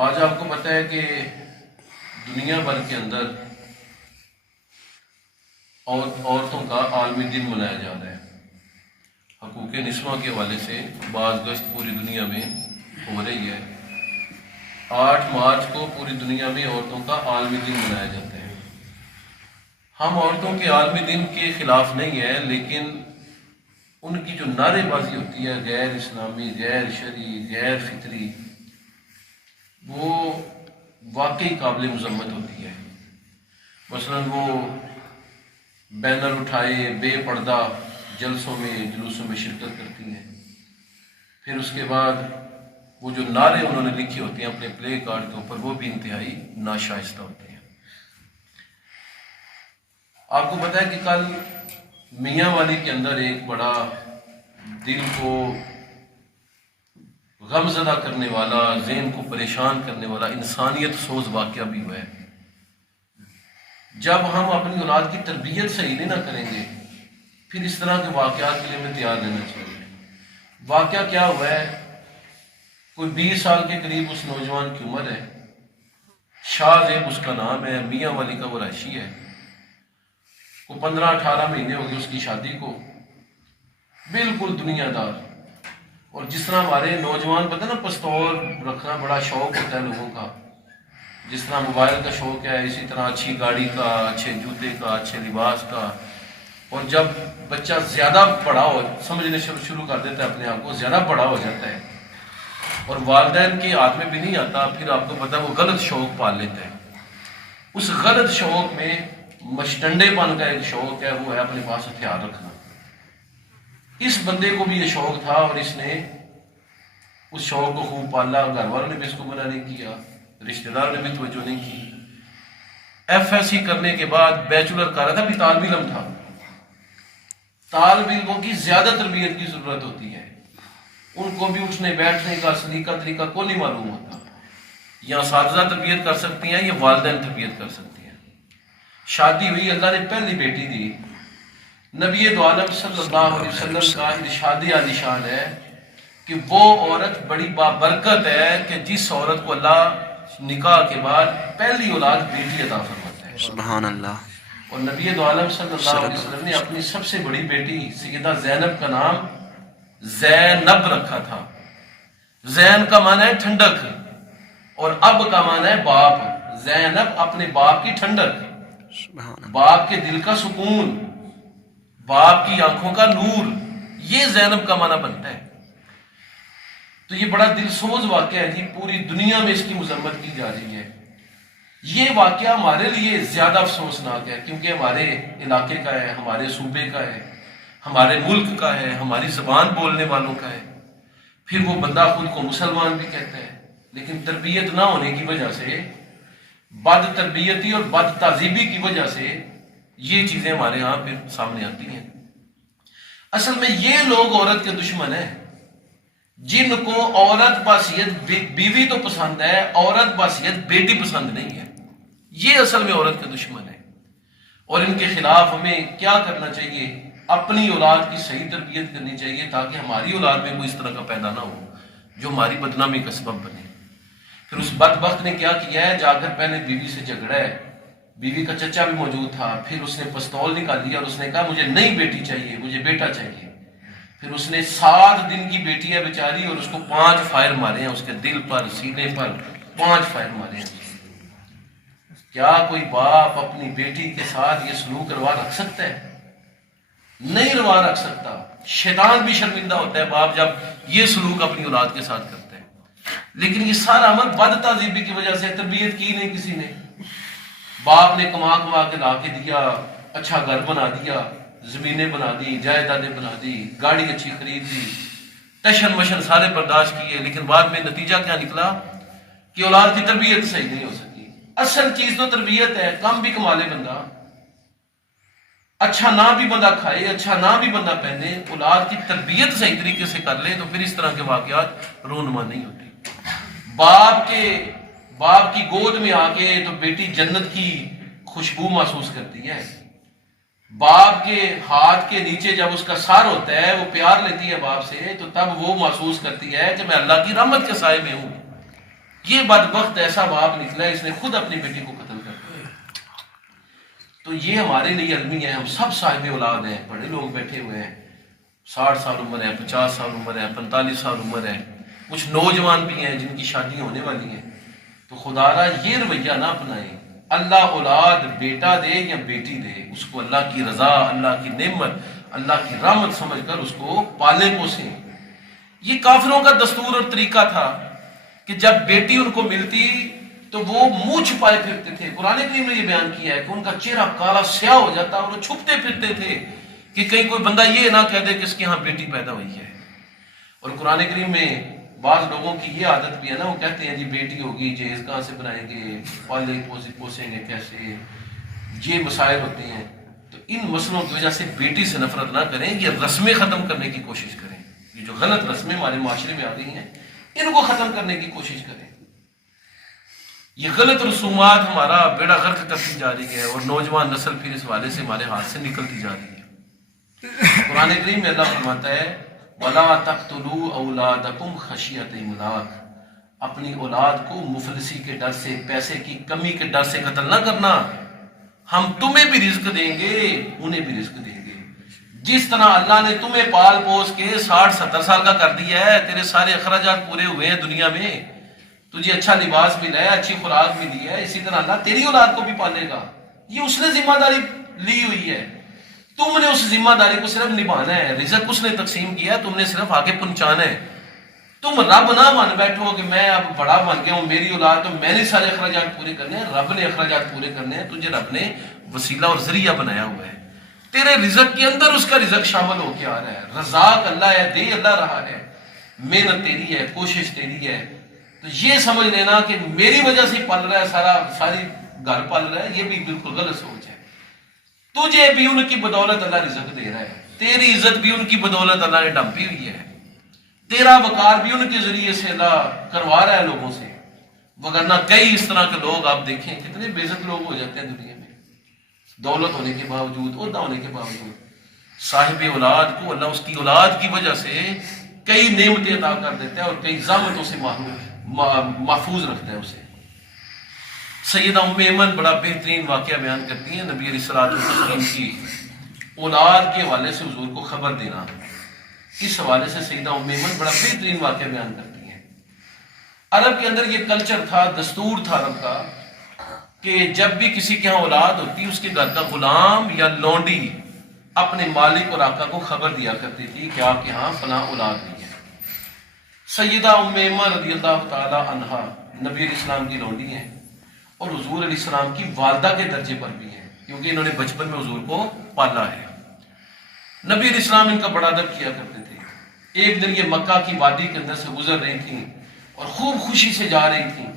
آج آپ کو پتہ ہے کہ دنیا بھر کے اندر عورتوں کا عالمی دن منایا جا رہا ہے۔ حقوق نسواں کے حوالے سے بعض گشت پوری دنیا میں ہو رہی ہے۔ 8 مارچ کو پوری دنیا میں عورتوں کا عالمی دن منایا جاتا ہے۔ ہم عورتوں کے عالمی دن کے خلاف نہیں ہیں، لیکن ان کی جو نعرے بازی ہوتی ہے غیر اسلامی، غیر شرعی، غیر فطری، وہ واقعی قابل مذمت ہوتی ہے۔ مثلاً وہ بینر اٹھائے بے پردہ جلسوں میں جلوسوں میں شرکت کرتی ہیں، پھر اس کے بعد وہ جو نعرے انہوں نے لکھے ہوتے ہیں اپنے پلے کارڈ کے اوپر، وہ بھی انتہائی ناشائستہ ہوتے ہیں۔ آپ کو پتہ ہے کہ کل میاں والی کے اندر ایک بڑا دل کو غم زدہ کرنے والا، ذہن کو پریشان کرنے والا، انسانیت سوز واقعہ بھی ہوا ہے۔ جب ہم اپنی اولاد کی تربیت صحیح نہیں نہ کریں گے، پھر اس طرح کے واقعات کے لیے ہمیں تیار رہنا چاہیے۔ واقعہ کیا ہوا ہے؟ کوئی 20 سال کے قریب اس نوجوان کی عمر ہے، شاہ زیب اس کا نام ہے، میاں والی کا وہ رہائشی ہے۔ کو 15-18 مہینے ہو گئے اس کی شادی کو، بالکل دنیا دار۔ اور جس طرح ہمارے نوجوان پتہ نا پستول رکھنا بڑا شوق ہوتا ہے لوگوں کا، جس طرح موبائل کا شوق ہے، اسی طرح اچھی گاڑی کا، اچھے جوتے کا، اچھے لباس کا۔ اور جب بچہ زیادہ بڑا ہو، سمجھنے شروع کر دیتا ہے اپنے آپ کو، زیادہ بڑا ہو جاتا ہے اور والدین کے ہاتھ میں بھی نہیں آتا، پھر آپ کو پتہ ہے وہ غلط شوق پال لیتا ہے۔ اس غلط شوق میں مشٹنڈے پن کا ایک شوق ہے، وہ ہے اپنے پاس ہتھیار رکھنا۔ اس بندے کو بھی یہ شوق تھا اور اس نے اس شوق کو خوب پالا۔ گھر والوں نے بھی اس کو منع نہیں کیا، رشتہ داروں نے بھی توجہ نہیں کی۔ ایف ایس سی کرنے کے بعد بیچلر کر رہا تھا، بھی طالب علم تھا۔ طالب علموں کی زیادہ تربیت کی ضرورت ہوتی ہے، ان کو بھی اٹھنے بیٹھنے کا سلیقہ طریقہ کو نہیں معلوم ہوتا۔ یا اساتذہ تربیت کر سکتی ہیں یا والدین تربیت کر سکتی ہیں۔ شادی ہوئی، اللہ نے پہلی بیٹی دی۔ نبی دو عالم صلی اللہ علیہ وسلم کا ارشاد عالی شان ہے کہ وہ عورت بڑی بابرکت ہے کہ جس عورت کو اللہ نکاح کے بعد پہلی اولاد بیٹی عطا فرماتا ہے۔ سبحان اللہ۔ اور نبی دو عالم صلی اللہ علیہ وسلم نے اپنی سب سے بڑی بیٹی سیدہ زینب کا نام زینب رکھا تھا۔ زین کا معنی ہے ٹھنڈک اور اب کا معنی ہے باپ۔ زینب اپنے باپ کی ٹھنڈک، باپ کے دل کا سکون، باپ کی آنکھوں کا نور، یہ زینب کا معنی بنتا ہے۔ تو یہ بڑا دل سوز واقعہ ہے جی، پوری دنیا میں اس کی مذمت کی جا رہی ہے۔ یہ واقعہ ہمارے لیے زیادہ افسوسناک ہے کیونکہ ہمارے علاقے کا ہے، ہمارے صوبے کا ہے، ہمارے ملک کا ہے، ہماری زبان بولنے والوں کا ہے۔ پھر وہ بندہ خود کو مسلمان بھی کہتا ہے، لیکن تربیت نہ ہونے کی وجہ سے، بد تربیتی اور بد تہذیبی کی وجہ سے یہ چیزیں ہمارے ہاں پھر سامنے آتی ہیں۔ اصل میں یہ لوگ عورت کے دشمن ہیں، جن کو عورت بحیثیت بیوی تو پسند ہے، عورت بحیثیت بیٹی پسند نہیں ہے، یہ اصل میں عورت کے دشمن ہے۔ اور ان کے خلاف ہمیں کیا کرنا چاہیے؟ اپنی اولاد کی صحیح تربیت کرنی چاہیے تاکہ ہماری اولاد میں کوئی اس طرح کا پیدا نہ ہو جو ہماری بدنامی کا سبب بنے۔ پھر اس بدبخت نے کیا کیا ہے؟ جا کر پہلے بیوی سے جھگڑا ہے، بیوی کا چچا بھی موجود تھا، پھر اس نے پستول نکالی اور اس نے کہا مجھے نئی بیٹی چاہیے، مجھے بیٹا چاہیے۔ پھر اس نے 7 دن کی بیٹی ہے بیچاری اور اس کو 5 فائر مارے ہیں، اس کے دل پر، سینے پر 5 فائر مارے ہیں۔ کیا کوئی باپ اپنی بیٹی کے ساتھ یہ سلوک روا رکھ سکتا ہے؟ نہیں روا رکھ سکتا۔ شیطان بھی شرمندہ ہوتا ہے باپ جب یہ سلوک اپنی اولاد کے ساتھ کرتا ہے۔ لیکن یہ سارا عمل بد تہذیبی کی وجہ سے، تربیت کی نہیں کسی نے۔ باپ نے کما کما کے لا کے دیا، اچھا گھر بنا دیا، زمینیں بنا دی، جائیدادیں بنا دی، گاڑی اچھی خرید دی، ٹشن مشن سارے برداشت کیے، لیکن بعد میں نتیجہ کیا نکلا کہ اولاد کی تربیت صحیح نہیں ہو سکی۔ اصل چیز تو تربیت ہے، کم بھی کما لے بندہ، اچھا نہ بھی بندہ کھائے، اچھا نہ بھی بندہ پہنے، اولاد کی تربیت صحیح طریقے سے کر لے تو پھر اس طرح کے واقعات رونما نہیں ہوتے۔ باپ کی گود میں آ کے تو بیٹی جنت کی خوشبو محسوس کرتی ہے، باپ کے ہاتھ کے نیچے جب اس کا سر ہوتا ہے، وہ پیار لیتی ہے باپ سے، تو تب وہ محسوس کرتی ہے کہ میں اللہ کی رحمت کے سائے میں ہوں۔ یہ بدبخت ایسا باپ نکلا ہے، اس نے خود اپنی بیٹی کو قتل کر دیا۔ تو یہ ہمارے لیے المی ہے، ہم سب صاحب اولاد ہیں، بڑے لوگ بیٹھے ہوئے ہیں، 60 سال عمر ہے، 50 سال عمر ہے، 45 سال عمر ہے، کچھ نوجوان بھی ہیں جن کی شادی ہونے والی ہیں۔ تو خدا را یہ رویہ نہ اپنائیں، اللہ اولاد بیٹا دے یا بیٹی دے، اس کو اللہ کی رضا، اللہ کی نعمت، اللہ کی رحمت سمجھ کر اس کو پالے پوسیں۔ یہ کافروں کا دستور اور طریقہ تھا کہ جب بیٹی ان کو ملتی تو وہ منہ چھپائے پھرتے تھے۔ قرآن کریم نے یہ بیان کیا ہے کہ ان کا چہرہ کالا سیاہ ہو جاتا اور وہ چھپتے پھرتے تھے کہ کہیں کوئی بندہ یہ نہ کہہ دے کہ اس کے ہاں بیٹی پیدا ہوئی ہے۔ اور قرآن کریم میں بعض لوگوں کی یہ عادت بھی ہے نا، وہ کہتے ہیں جی بیٹی ہوگی، جہیز کہاں سے بنائیں گے، پالے پوسیں گے کیسے، یہ مسائل ہوتے ہیں۔ تو ان مسئلوں کی وجہ سے بیٹی سے نفرت نہ کریں، یہ رسمیں ختم کرنے کی کوشش کریں۔ یہ جو غلط رسمیں ہمارے معاشرے میں آ گئی ہیں ان کو ختم کرنے کی کوشش کریں۔ یہ غلط رسومات ہمارا بیڑا غرق کرتی جا رہی ہے اور نوجوان نسل پھر اس والے سے ہمارے ہاتھ سے نکلتی جا رہی ہے۔ قرآن کریم میں اللہ فرماتا ہے وَلَا تَقْتُلُوا أَوْلَادَكُمْ خَشْيَةَ إِمْلَاقٍ، اپنی اولاد کو مفلسی کے ڈر سے، پیسے کی کمی کے ڈر سے قتل نہ کرنا۔ ہم تمہیں بھی رزق دیں گے، انہیں بھی رزق دیں گے۔ جس طرح اللہ نے تمہیں پال پوس کے 60-70 سال کا کر دیا ہے، تیرے سارے اخراجات پورے ہوئے ہیں دنیا میں، تجھے اچھا لباس ملا ہے، اچھی خوراک ملی ہے، اسی طرح اللہ تیری اولاد کو بھی پالے گا۔ یہ اس نے ذمہ داری لی ہوئی ہے، تم نے اس ذمہ داری کو صرف نبھانا ہے۔ رزق اس نے تقسیم کیا، تم نے صرف آگے پہنچانا ہے۔ تم رب نہ مان بیٹھو کہ میں اب بڑا بن گیا ہوں، میری اولاد، تو میں نے سارے اخراجات پورے کرنے ہیں۔ رب نے اخراجات پورے کرنے ہیں، تجھے رب نے وسیلہ اور ذریعہ بنایا ہوا ہے۔ تیرے رزق کے اندر اس کا رزق شامل ہو کے آ رہا ہے۔ رزاق اللہ ہے، دے اللہ رہا ہے، محنت تیری ہے، کوشش تیری ہے۔ تو یہ سمجھ لینا کہ میری وجہ سے پل رہا ہے، ساری گھر پل رہا ہے، یہ بھی بالکل غلط سوچ ہے۔ تجھے بھی ان کی بدولت اللہ رزق دے رہا ہے، تیری عزت بھی ان کی بدولت اللہ نے ڈھانپی ہوئی ہے، تیرا وقار بھی ان کے ذریعے سے اللہ کروا رہا ہے لوگوں سے۔ وگرنہ کئی اس طرح کے لوگ آپ دیکھیں کتنے بے عزت لوگ ہو جاتے ہیں دنیا میں، دولت ہونے کے باوجود، عہدہ ہونے کے باوجود۔ صاحب اولاد کو اللہ اس کی اولاد کی وجہ سے کئی نعمتیں عطا کر دیتا ہے اور کئی زحمتوں سے محفوظ رکھتا ہے اسے۔ سیدہ ام ایمن بڑا بہترین واقعہ بیان کرتی ہیں، نبی علیہ الصلوۃ والسلام کی اولاد کے حوالے سے حضور کو خبر دینا، اس حوالے سے سیدہ ام ایمن بڑا بہترین واقعہ بیان کرتی ہیں۔ عرب کے اندر یہ کلچر تھا، دستور تھا عرب کا کہ جب بھی کسی کے ہاں اولاد ہوتی، اس کے گھر کا غلام یا لونڈی اپنے مالک اور آقا کو خبر دیا کرتی تھی کہ آپ کے ہاں فلاں اولاد ہوئی ہے۔ سیدہ ام ایمن رضی اللہ تعالی عنہا نبی علیہ السلام کی لونڈی ہیں اور حضور علیہ السلام کی والدہ کے درجے پر بھی ہیں، کیونکہ انہوں نے بچپن میں حضور کو پالا ہے۔ نبی علیہ السلام ان کا بڑا ادب کیا کرتے تھے۔ ایک دن یہ مکہ کی وادی کے اندر سے گزر رہی تھیں اور خوب خوشی سے جا رہی تھیں۔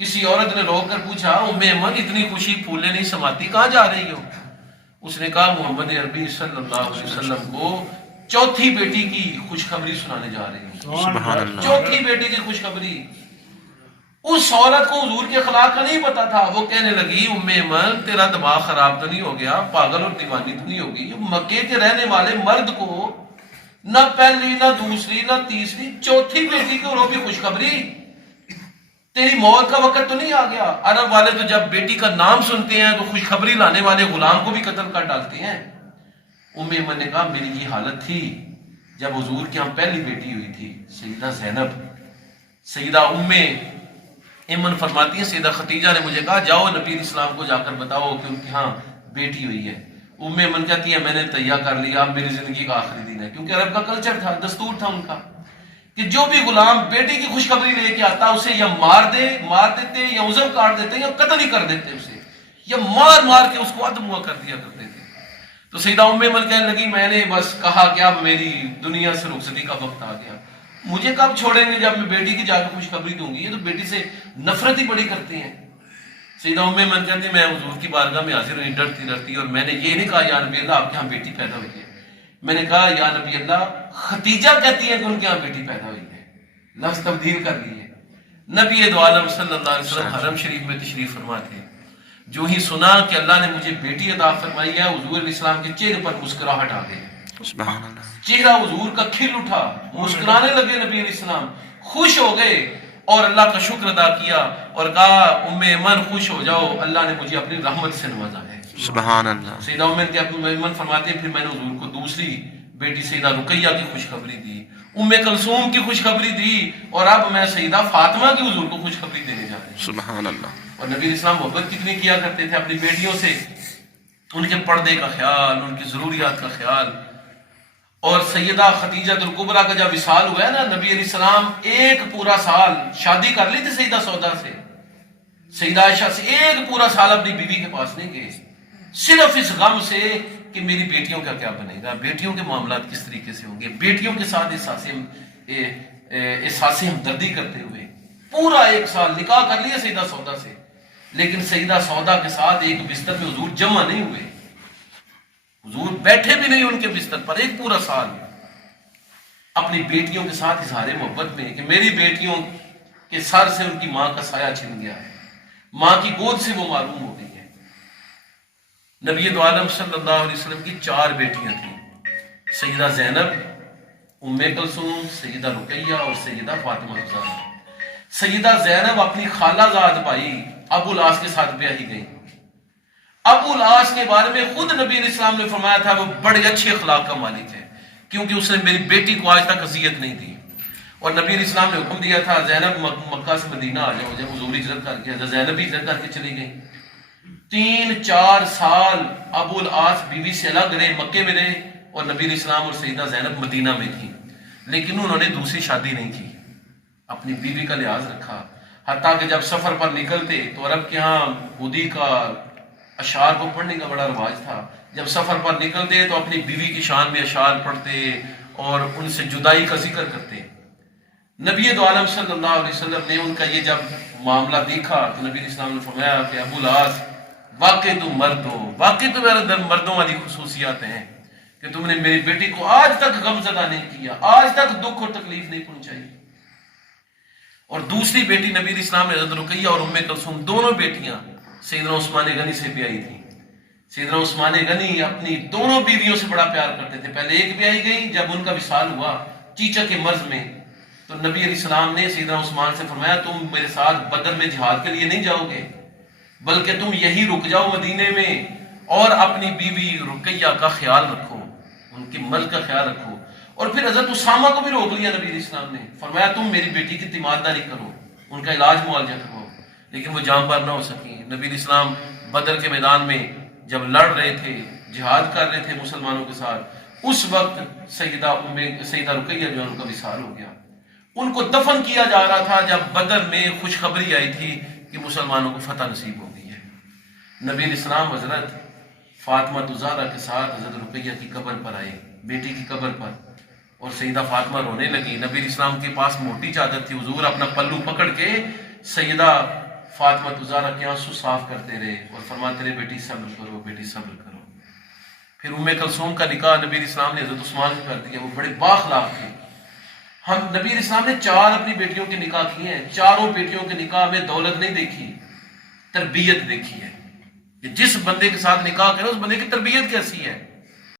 کسی عورت نے روک کر پوچھا ام ایمن اتنی خوشی پھولنے نہیں سماتی، کہاں جا رہی ہو؟ اس نے کہا محمد عربی صلی اللہ علیہ وسلم کو چوتھی بیٹی کی خوشخبری سنانے جا رہی ہوں۔ سبحان اللہ۔ چوتھی بیٹی کی خوشخبری۔ اس عورت کو حضور کے اخلاق کا نہیں پتا تھا، وہ کہنے لگی ام ایمن تیرا دماغ خراب تو نہیں ہو گیا، پاگل اور دیوانی تو نہیں ہوگی؟ مکے کے رہنے والے مرد کو نہ پہلی نہ دوسری نہ تیسری چوتھی بیٹی کی اور بھی خوشخبری، تیری موت کا وقت تو نہیں آ گیا؟ عرب والے تو جب بیٹی کا نام سنتے ہیں تو خوشخبری لانے والے غلام کو بھی قتل کر ڈالتے ہیں۔ ام ایمن نے کہا میری یہ حالت تھی جب حضور کی ہم پہلی بیٹی ہوئی تھی سیدہ زینب۔ سیدہ ام ایمن فرماتی ہیں سیدہ ختیجہ نے مجھے کہا جاؤ نبی علیہ السلام کو جا کر بتاؤ کہ ان کے ہاں بیٹی ہوئی ہے۔ ام ایمن کہتی ہے میں نے تیار کر لیا، اب میری زندگی کا آخری دن ہے، کیونکہ عرب کا کلچر تھا، دستور تھا ان کا کہ جو بھی غلام بیٹی کی خوشخبری لے کے آتا اسے یا مار دیتے یا عزم کاٹ دیتے یا قتل ہی کر دیتے اسے، یا مار کے اس کو عدم ہوا کر دیا کرتے تھے۔ تو سیدہ ام ایمن کہنے لگی میں نے بس کہا کہ اب میری دنیا سے رخصتی کا وقت آ گیا، مجھے کب چھوڑیں گے جب میں بیٹی کی جا کے خوشخبری دوں گی؟ یہ تو بیٹی سے نفرت ہی بڑی کرتے ہیں۔ سیدہ ام ایمن کہتے ہیں میں حضور کی بارگاہ میں حاضر ہوئی ڈرتی اور میں نے یہ نہیں کہا یا نبی اللہ آپ کے ہاں بیٹی پیدا ہوئی ہے، میں نے کہا یا نبی اللہ ختیجہ کہتی ہے کہ ان کے ہاں بیٹی پیدا ہوئی ہے، لفظ تبدیل کر لی ہے۔ نبی دو عالم صلی اللہ علیہ وسلم حرم شریف میں تشریف فرما تھے، جو ہی سنا کہ اللہ نے مجھے بیٹی عطا فرمائی ہے، حضور علیہ السلام کے چہرے پر مسکراہٹ آ گئی، سبحان اللہ۔ چہرہ حضور کا کھل اٹھا، مسکرانے لگے نبی علیہ السلام، خوش ہو گئے اور اللہ کا شکر ادا کیا اور کہا ام ایمن خوش ہو جاؤ، اللہ نے مجھے اپنی رحمت سے نوازا ہے۔ سبحان اللہ۔ سیدہ ام ایمن فرماتے ہیں پھر میں نے حضور کو دوسری بیٹی سیدہ رقیہ کی خوشخبری دی، ام کلثوم کی خوشخبری دی، اور اب میں سیدہ فاطمہ کی حضور کو خوشخبری دینے جا رہی ہوں۔ سبحان اللہ۔ اور نبی اسلام محبت کتنی کیا کرتے تھے اپنی بیٹیوں سے، ان کے پردے کا خیال، ان کی ضروریات کا خیال۔ اور سیدہ خدیجہ الکبریٰ کا جب وصال ہوا ہے نا، نبی علیہ السلام ایک پورا سال شادی کر لی تھی سیدہ سودا سے، سیدہ عائشہ سے، ایک پورا سال اپنی بیوی کے پاس نہیں گئے، صرف اس غم سے کہ میری بیٹیوں کا کیا بنے گا، بیٹیوں کے معاملات کس طریقے سے ہوں گے، بیٹیوں کے ساتھ احساس ہمدردی کرتے ہوئے پورا ایک سال نکاح کر لیا سیدہ سودا سے، لیکن سیدہ سودا کے ساتھ ایک بستر میں حضور جمع نہیں ہوئے، حضور بیٹھے بھی نہیں ان کے بستر پر ایک پورا سال، اپنی بیٹیوں کے ساتھ اظہار محبت میں کہ میری بیٹیوں کے سر سے ان کی ماں کا سایہ چھن گیا ہے، ماں کی گود سے وہ معروم ہو گئی ہے۔ نبی دو عالم صلی اللہ علیہ وسلم کی 4 بیٹیاں تھیں، سیدہ زینب، ام کلثوم، سیدہ رقیہ اور سیدہ فاطمہ الزہرا۔ سیدہ زینب اپنی خالہ زاد بھائی ابو العاص کے ساتھ بیاہی گئی۔ ابو العاص کے بارے میں خود نبی علیہ السلام نے فرمایا تھا وہ بڑے اچھے اخلاق کا مالک ہے، کیونکہ اس نے میری بیٹی کو آج تک اذیت نہیں دی۔ اور نبی علیہ السلام نے حکم دیا تھا زینب مکہ سے مدینہ آ جاؤ، جب حضور ہجرت کر کے زینب بھی ہجرت کر کے چلی گئی۔ 3-4 سال ابو العاص بیوی سے الگ رہے، مکے میں رہے، اور نبی علیہ السلام اور سیدہ زینب مدینہ میں تھی، لیکن انہوں نے دوسری شادی نہیں کی، اپنی بیوی کا لحاظ رکھا۔ حتیٰ کہ جب سفر پر نکلتے تو عرب کے ہاں خودی کا اشعار کو پڑھنے کا بڑا رواج تھا، جب سفر پر نکلتے تو اپنی بیوی کی شان میں اشعار پڑھتے اور ان سے جدائی کا ذکر کرتے۔ نبی دو عالم صلی اللہ علیہ وسلم نے ان کا یہ جب معاملہ دیکھا تو نبی علیہ السلام نے فرمایا کہ ابو العاص واقعی تم مرد ہو، واقعی تمہارے اندر مردوں والی خصوصیات ہیں کہ تم نے میری بیٹی کو آج تک غم زدہ نہیں کیا، آج تک دکھ اور تکلیف نہیں پہنچائی۔ اور دوسری بیٹی نبی علیہ السلام نے حضرت رقیہ اور ام کلثوم دونوں بیٹیاں سیدنا عثمان غنی سے بیاہی تھیں۔ سیدنا عثمان غنی اپنی دونوں بیویوں سے بڑا پیار کرتے تھے، پہلے ایک بیاہی گئی، جب ان کا وصال ہوا چیچا کے مرض میں تو نبی علیہ السلام نے سیدنا عثمان سے فرمایا تم میرے ساتھ بدر میں جہاد کے لیے نہیں جاؤ گے، بلکہ تم یہی رک جاؤ مدینے میں اور اپنی بیوی رقیہ کا خیال رکھو، ان کے مل کا خیال رکھو۔ اور پھر حضرت اسامہ کو بھی روک لیا نبی علیہ السلام نے، فرمایا تم میری بیٹی کی تیمارداری کرو، ان کا علاج معالجہ کرو، لیکن وہ جاں بار نہ ہو سکی۔ نبی علیہ السلام بدر کے میدان میں جب لڑ رہے تھے، جہاد کر رہے تھے مسلمانوں کے ساتھ، اس وقت سیدہ رقیہ جو ان کا وصال ہو گیا، ان کو دفن کیا جا رہا تھا جب بدر میں خوشخبری آئی تھی کہ مسلمانوں کو فتح نصیب ہو گئی ہے۔ نبی علیہ السلام حضرت فاطمہ الزہرا کے ساتھ حضرت رقیہ کی قبر پر آئے، بیٹی کی قبر پر، اور سیدہ فاطمہ رونے لگی۔ نبی علیہ السلام کے پاس موٹی چادر تھی، حضور اپنا پلو پکڑ کے سیدہ فاطمہ الزہرا کے آنسو صاف کرتے رہے اور فرماتے رہے بیٹی صبر کرو، بیٹی صبر کرو۔ پھر ام کلثوم کا نکاح نبی علیہ السلام نے حضرت عثمان سے کر دیا، وہ بڑے بااخلاق تھے۔ ہم نبی علیہ السلام نے 4 اپنی بیٹیوں کے نکاح کیے ہیں، چاروں بیٹیوں کے نکاح میں دولت نہیں دیکھی، تربیت دیکھی ہے کہ جس بندے کے ساتھ نکاح کرے اس بندے کی تربیت کیسی ہے۔